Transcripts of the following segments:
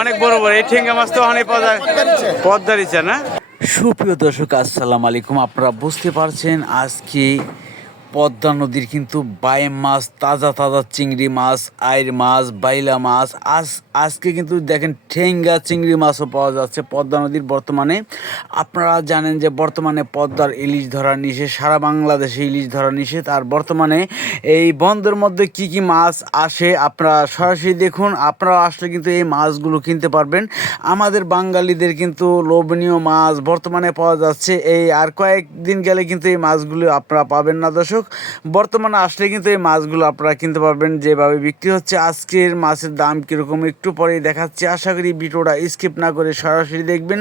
অনেক বড় বড় এই ঠেঙ্গা মাছ তো অনেক পাওয়া যায় পদ্মার ইচ্ছা না। সুপ্রিয় দর্শক, আসসালামু আলাইকুম। আপনারা বুঝতে পারছেন আজকে পদ্মা নদীর কিন্তু বাইম মাছ, তাজা তাজা চিংড়ি মাছ, আইর মাছ, বাইলা মাছ, আজকে কিন্তু দেখেন ঠেঙ্গা চিংড়ি মাছও পাওয়া যাচ্ছে পদ্মা নদীর। বর্তমানে আপনারা জানেন যে বর্তমানে পদ্মার ইলিশ ধরা নিষেধ, সারা বাংলাদেশে ইলিশ ধরা নিষেধ। আর বর্তমানে এই বন্দরের মধ্যে কি কি মাছ আসে আপনারা সরাসরি দেখুন। আপনারা আসলে কিন্তু এই মাছগুলো কিনতে পারবেন। আমাদের বাঙালিদের কিন্তু লোভনীয় মাছ বর্তমানে পাওয়া যাচ্ছে। এই আর কয়েকদিন গেলে কিন্তু এই মাছগুলো আপনারা পাবেন না দর্শক। বর্তমানে আসলে কিন্তু এই মাছগুলো আপনারা কিনতে পারবেন যেভাবে বিক্রি হচ্ছে। আজকের মাছের দাম কীরকম একটু পরেই দেখাচ্ছি। আশা করি ভিডিওটা স্কিপ না করে সরাসরি দেখবেন।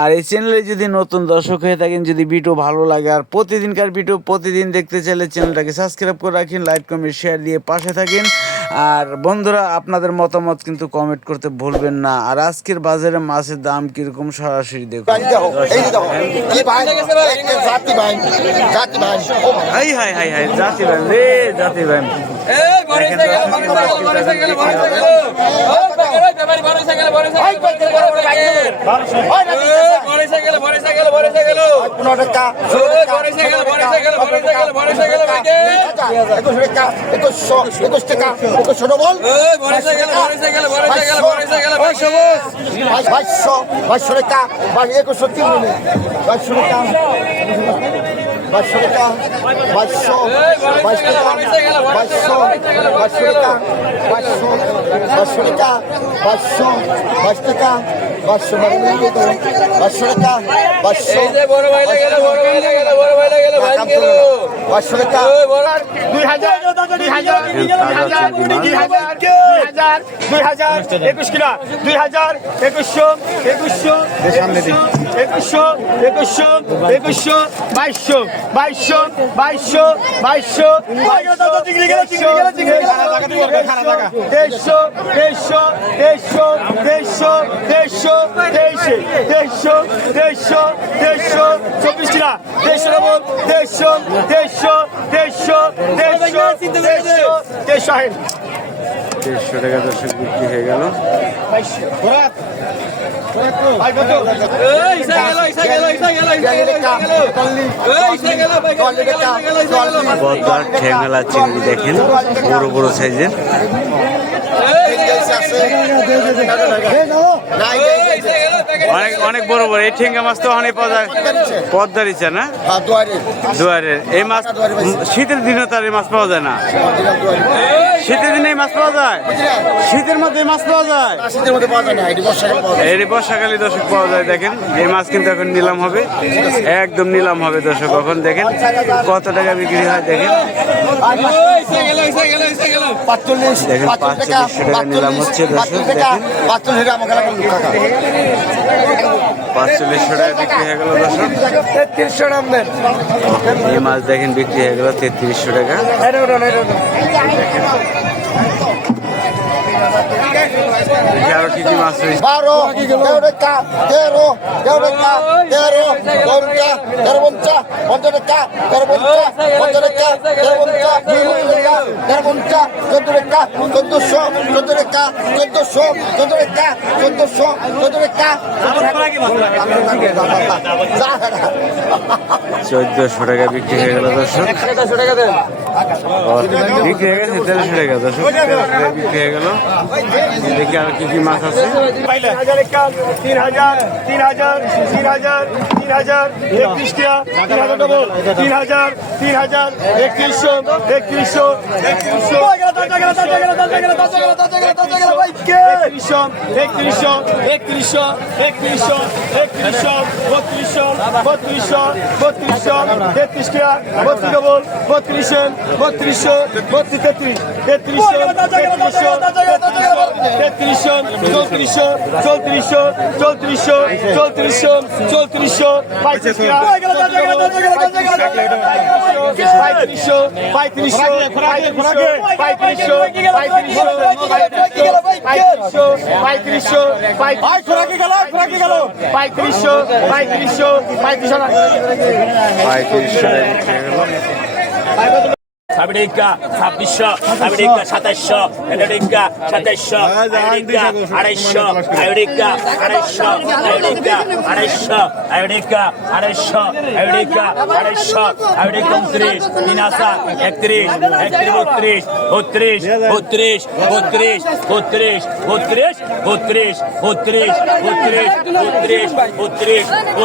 আর এই চ্যানেলে যদি নতুন দর্শক হয়ে থাকেন, যদি ভিডিও ভালো লাগে আর প্রতিদিনকার ভিডিও প্রতিদিন দেখতে চাইলে চ্যানেলটাকে সাবস্ক্রাইব করে রাখেন, লাইক কমেন্ট শেয়ার দিয়ে পাশে থাকেন। আর বন্ধুরা, আপনাদের মতামত কিন্তু কমেন্ট করতে ভুলবেন না। আর আজকের বাজারে মাছের দাম কীরকম সরাসরি দেখুন। জাতি ভাই রে, জাতি ভাই টাকা দর্শক বিক্রি হয়ে গেল। পদ্মার ঠেঙ্গা চিংড়ি দেখেন, বড় বড় সাইজের। অনেক বড় বড় এই ঠেঙ্গা মাছ তো অনেক পাওয়া যায় পদ্মার ইচ্ছা না, দুয়ারের। এই মাছ শীতের দিনে তার এই মাছ পাওয়া যায় না। শীতের দিনে এই মাছ পাওয়া যায়, শীতের মধ্যে মাছ পাওয়া যায়, এই বর্ষাকালে দর্শক পাওয়া যায়। দেখেন এই মাছ কিন্তু এখন নিলাম হবে, একদম নিলাম হবে দর্শক। এখন দেখেন কত টাকা বিক্রি হয়। দেখেন দেখেন 4500 টাকা নিলাম হচ্ছে দর্শক। দেখেন 4500 টাকা বিক্রি হয়ে গেল দর্শক। এই মাছ দেখেন বিক্রি হয়ে গেল 3300 টাকা। আরো কি কি মাছ রয়েছে? 12, 13, 13, 1400 টাকা বিক্রি হয়ে গেল দর্শক। বিক্রি হয়ে গেছে 1300 টাকা দর্শক, বিক্রি হয়ে গেল। দেখি আর কি কি মাছ আছে। 3000, 3000, 3000, 3000, 31 টাকা, 3000, 3000, 3100, 3100, 3100, 3500 সাবিরিকা 2600 সাবিরিকা 2700 এডিকা 2700 এডিকা 250 এডিকা 250 এডিকা 250 এডিকা 250 এডিকা 250 এডিকা 29 3000 31 32 32 32 32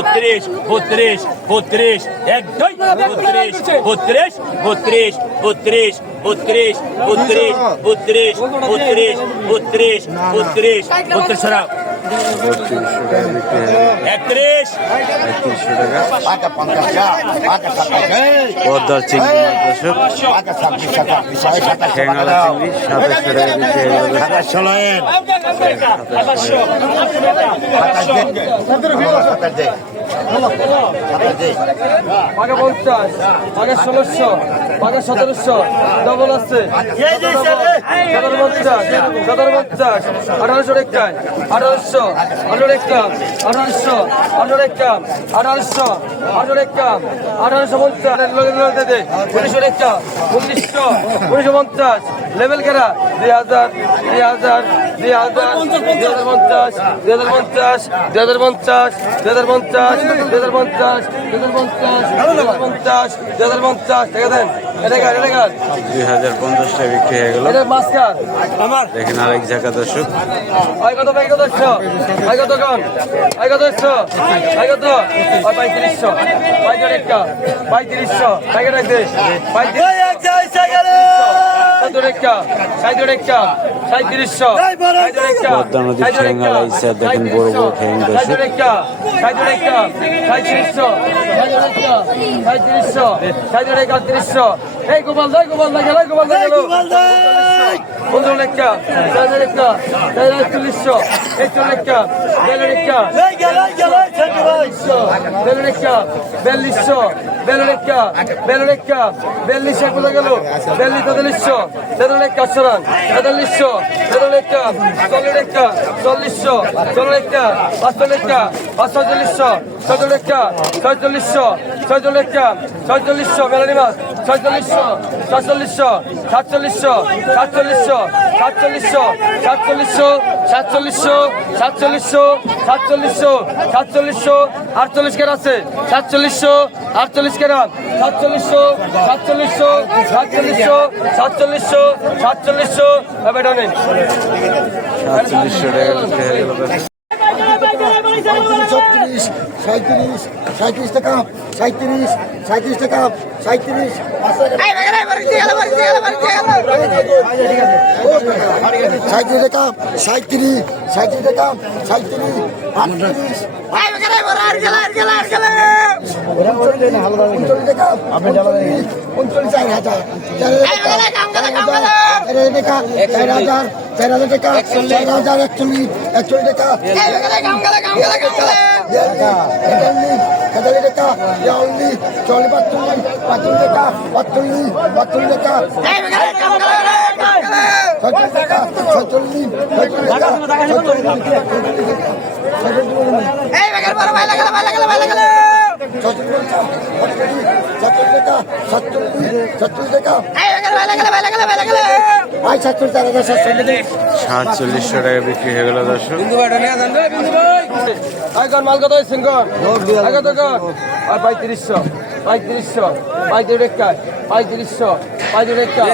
32 32 এক দুই 32 32 32 32 32 32 32 32 32 32 ছাড়া 31 পদ্মার চিংড়ি মাছ দর্শক ঠ্যাংওয়ালা চিংড়ি 2700 টাকা বিক্রি হয়ে গেল। আগে 50, আগে 1600, আগে 1700, ডবল আছে 1750, 1800 টাকা, 1800, 1800, 1800, 1800, 1850, লগে দে 1900 টাকা, 1900, 1950, লেভেল করা 2000, 2000, 2000, 2050, 2050, 2050, 2050, 2050, 2050, 2050 টাকা দেন। এটা 2050 টাকা বিক্রি হয়ে গেল। মাস্কার দেখেন আরেক জায়গা দর্শক আই কত ভাই কত 100 আই কত কোন আই কত 100 আই কত 3500 3500 3500 টাকা রাখ দে 3500 পদ্মা নদীর ঠ্যাংওয়ালা ইচ্ছা দেখেন বড় বড় ঠ্যাং দর্শক 3500 এই গোপাল দাই গেল 15 টাকা 4000 টাকা 4040 41 টাকা 42 টাকা 42 টাকা 42 টাকা 42 টাকা 42 কোথা গেল 42 টাকা সরান 4300 টাকা 40 টাকা 40 টাকা 45 টাকা 4500 টাকা 4600 টাকা 4600 মেলানি মাছ 4600 4700 4700 4700 4700 4700 4700 4700 4700 48 কেন আছে 4700 48 কেন 4700 4700 4700 4700 4700 বেটা নেই 4700 টাকা বিক্রি হয়ে গেল দর্শক। 37 37 টাকা 37 37 টাকা 37 37 টাকা 37 37 টাকা 37 সাতচল্লিশশো টাকা বিক্রি হয়ে গেল দর্শক। মাল কত সিঙ্গর কত আর 3500 3500 35 টাকা 3500 35 টাকা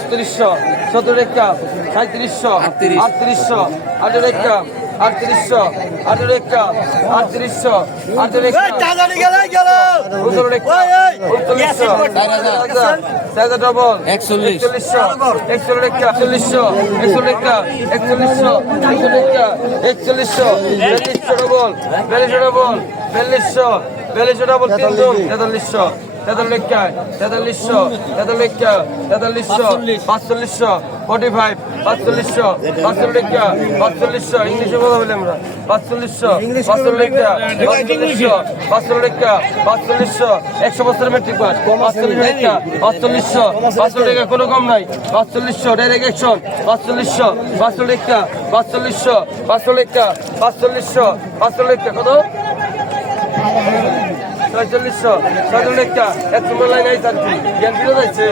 3600 70 টাকা 3700 3800 8 টাকা 3800 8 টাকা 3800 8 টাকা ডবল 4100 টাকা 4100 টাকা 4100 ডবল 4200 ডবল 3 4300 4300 45 4500 ইংলিশে কথা বলি আমরা 4500 100 বছরের মেট্রিক পাস 4500 টাকা কোনো কম নাই 4500 ডাইরেক্ট অ্যাকশন 4500 টাকা 4500 টাকা কত ছয়চল্লিশশো ছয়জন একটা এক নম্বর লাইন আইস আর কি জ্ঞান ফিরে যাচ্ছে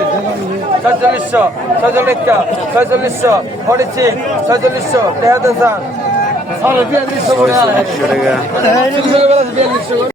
ছয়চল্লিশশো ছয়জন একটা ছয়চল্লিশশো 46 ছয়চল্লিশশো দেখা দেন স্যার 4200 টাকা বিয়াল্লিশশো